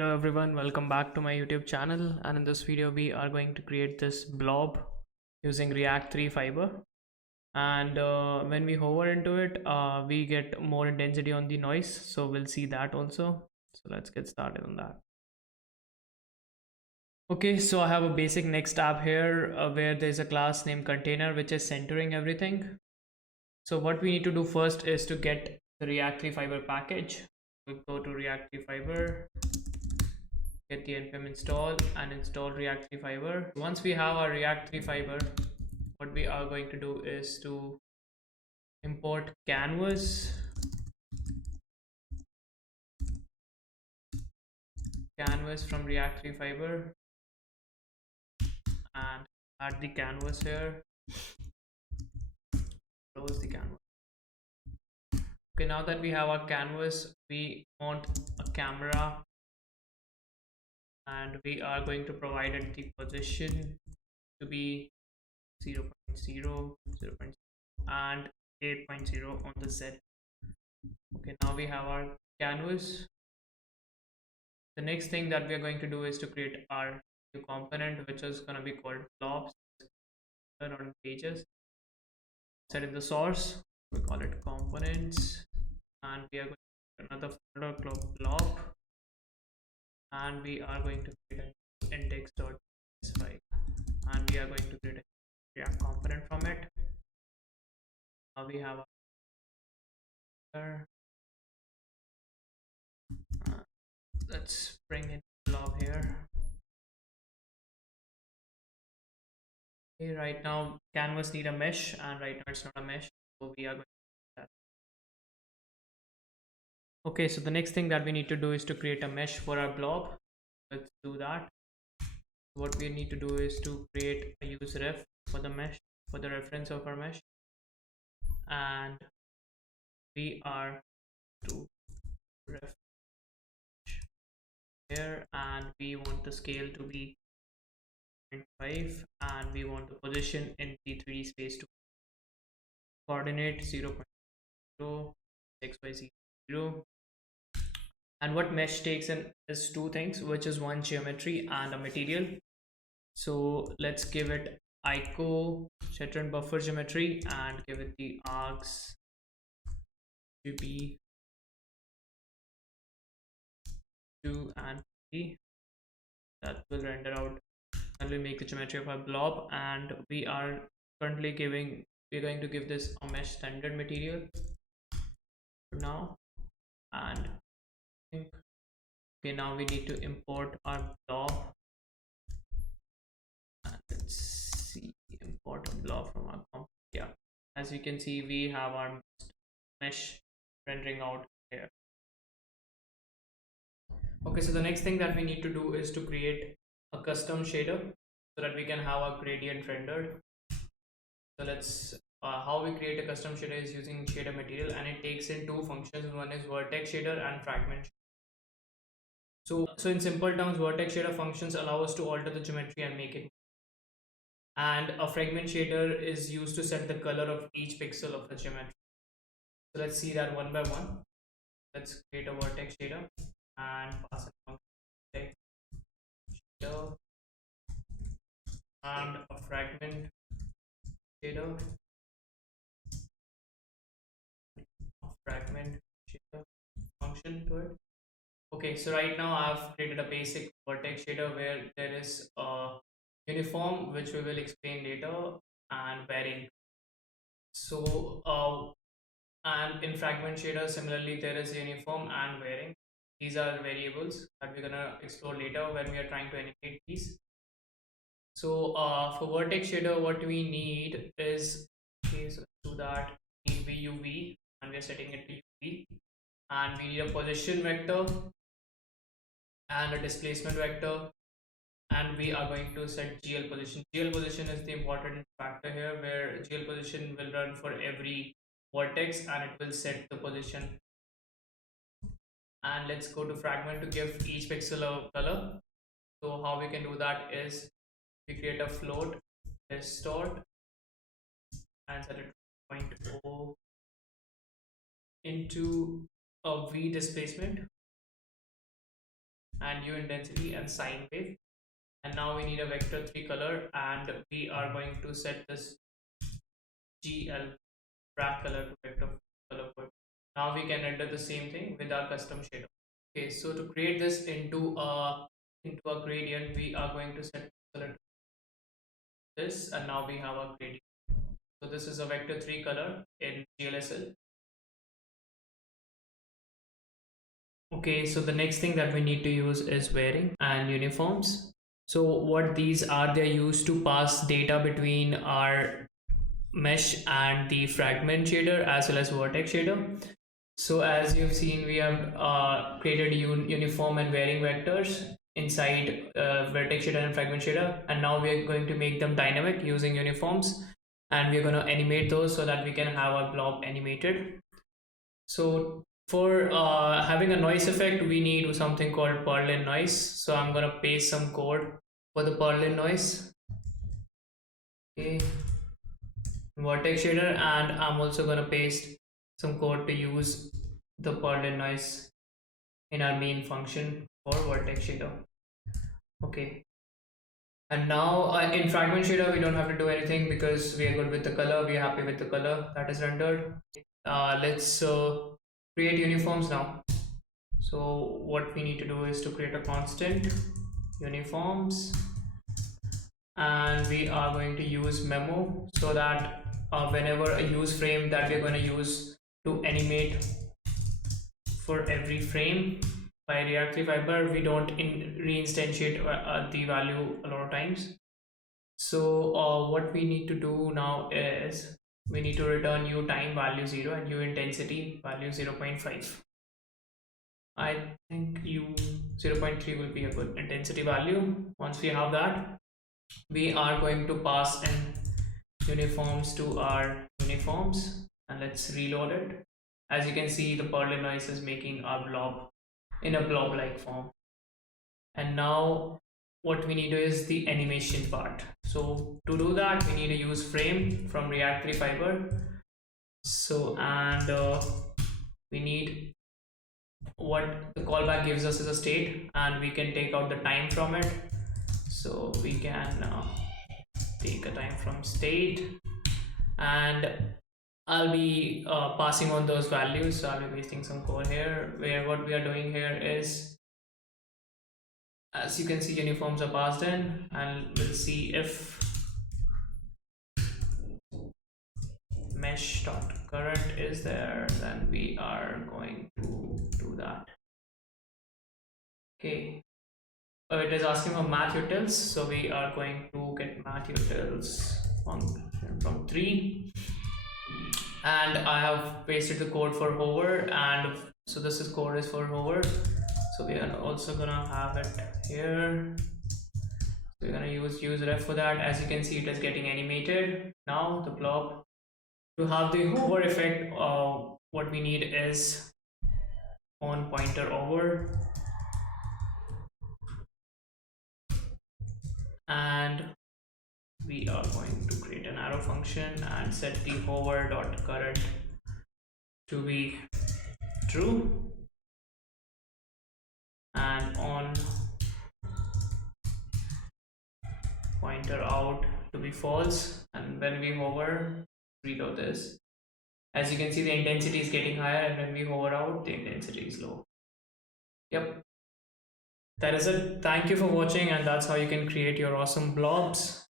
Hello everyone, welcome back to my YouTube channel, and in this video we are going to create this blob using React 3 Fiber. And when we hover into it, we get more intensity on the noise, so we'll see that also. So let's get started on that. Okay, so I have a basic next tab here where there's a class named container which is centering everything. So what we need to do first is to get the React 3 Fiber package. We go to React 3 Fiber, get the npm install and install React 3 Fiber. Once we have our React 3 Fiber, what we are going to do is to import canvas from React 3 Fiber and add the canvas here. Close the canvas. Okay, now that we have our canvas, we want a camera and we are going to provide it the position to be 0, 0.0, 0, and 8.0 on the Z. Okay, now we have our canvas. The next thing that we are going to do is to create our new component, which is going to be called Blob on pages. Set in the source, we call it components, and we are going to create another folder called Blob, and we are going to create an index.js file, and we are going to create a React component from it. Now we have our let's bring in Blob here. Okay, right now canvas need a mesh, and right now it's not a mesh, so we are going to do that. Okay, so the next thing that we need to do is to create a mesh for our blob. Let's do that. What we need to do is to create a use ref for the mesh, for the reference of our mesh, and we are to ref here, and we want the scale to be 0.5, and we want the position in the 3D space to coordinate 0.0 xy 0. And what mesh takes in is two things, which is one geometry and a material. So let's give it ico Shetron buffer geometry and give it the arcs to be 2 and 3. That will render out and we make the geometry of our blob, and we are currently we're going to give this a mesh standard material for now. And okay, now we need to import our blob, and let's see, import a blob from our comp. Yeah, as you can see, we have our mesh rendering out here. Okay, so the next thing that we need to do is to create a custom shader so that we can have a gradient rendered. So let's how we create a custom shader is using shader material, and it takes in two functions. One is vertex shader and fragment. So in simple terms, vertex shader functions allow us to alter the geometry and make it, and a fragment shader is used to set the color of each pixel of the geometry. So let's see that one by one. Let's create a vertex shader and pass it function shader and a fragment shader, shader function to it. Okay, so right now I've created a basic vertex shader where there is a uniform, which we will explain later, and varying. So and in fragment shader similarly there is uniform and varying. These are variables that we're gonna explore later when we are trying to animate these. So for vertex shader, what we need is, okay, so to that we need VUV, and we are setting it to UV, and we need a position vector and a displacement vector, and we are going to set GL position. GL position is the important factor here, where GL position will run for every vertex and it will set the position. And let's go to fragment to give each pixel a color. So how we can do that is we create a float distort and set it 0.0 into a V displacement, and hue intensity and sine wave. And now we need a vector 3 color, and we are going to set this GL wrap color to vector color code. Now we can render the same thing with our custom shader. Okay, so to create this into a gradient, we are going to set color to this, and now we have a gradient. So this is a vector 3 color in GLSL. Okay, so the next thing that we need to use is wearing and uniforms. So what these are, they're used to pass data between our mesh and the fragment shader as well as vertex shader. So as you've seen, we have created uniform and varying vectors inside vertex shader and fragment shader, and now we are going to make them dynamic using uniforms, and we're going to animate those so that we can have our blob animated. So for having a noise effect, we need something called Perlin noise. So I'm going to paste some code for the Perlin noise. Okay, vertex shader, and I'm also going to paste some code to use the Perlin noise in our main function for vertex shader. Okay, and now in fragment shader we don't have to do anything because we are good with the color. We are happy with the color that is rendered. Let's create uniforms now. So what we need to do is to create a constant uniforms, and we are going to use memo so that whenever a use frame that we're going to use to animate for every frame by React Three Fiber, we don't reinstantiate the value a lot of times. So what we need to do now is we need to return u time value 0 and u intensity value 0.5. I think u 0.3 will be a good intensity value. Once we have that, we are going to pass in uniforms to our uniforms, and let's reload it. As you can see, the Perlin noise is making our blob in a blob like form. And now what we need is the animation part. So to do that, we need to use frame from React Three Fiber. So and we need what the callback gives us is a state, and we can take out the time from it. So we can take a time from state, and I'll be passing on those values. So I'll be pasting some code here, where what we are doing here is, as you can see, uniforms are passed in, and we'll see if mesh.current is there, then we are going to do that. Okay, it is asking for math utils, so we are going to get math utils function from 3, and I have pasted the code for hover, and so this is code is for hover. So we are also gonna have it here. So we're gonna use ref for that. As you can see, it is getting animated now, the blob. To have the hover effect, what we need is on pointer over, and we are going to create an arrow function and set the hover.current to be true, and on pointer out to be false. And when we hover, reload this. As you can see, the intensity is getting higher, and when we hover out, the intensity is low. Yep, that is it. Thank you for watching, and that's how you can create your awesome blobs.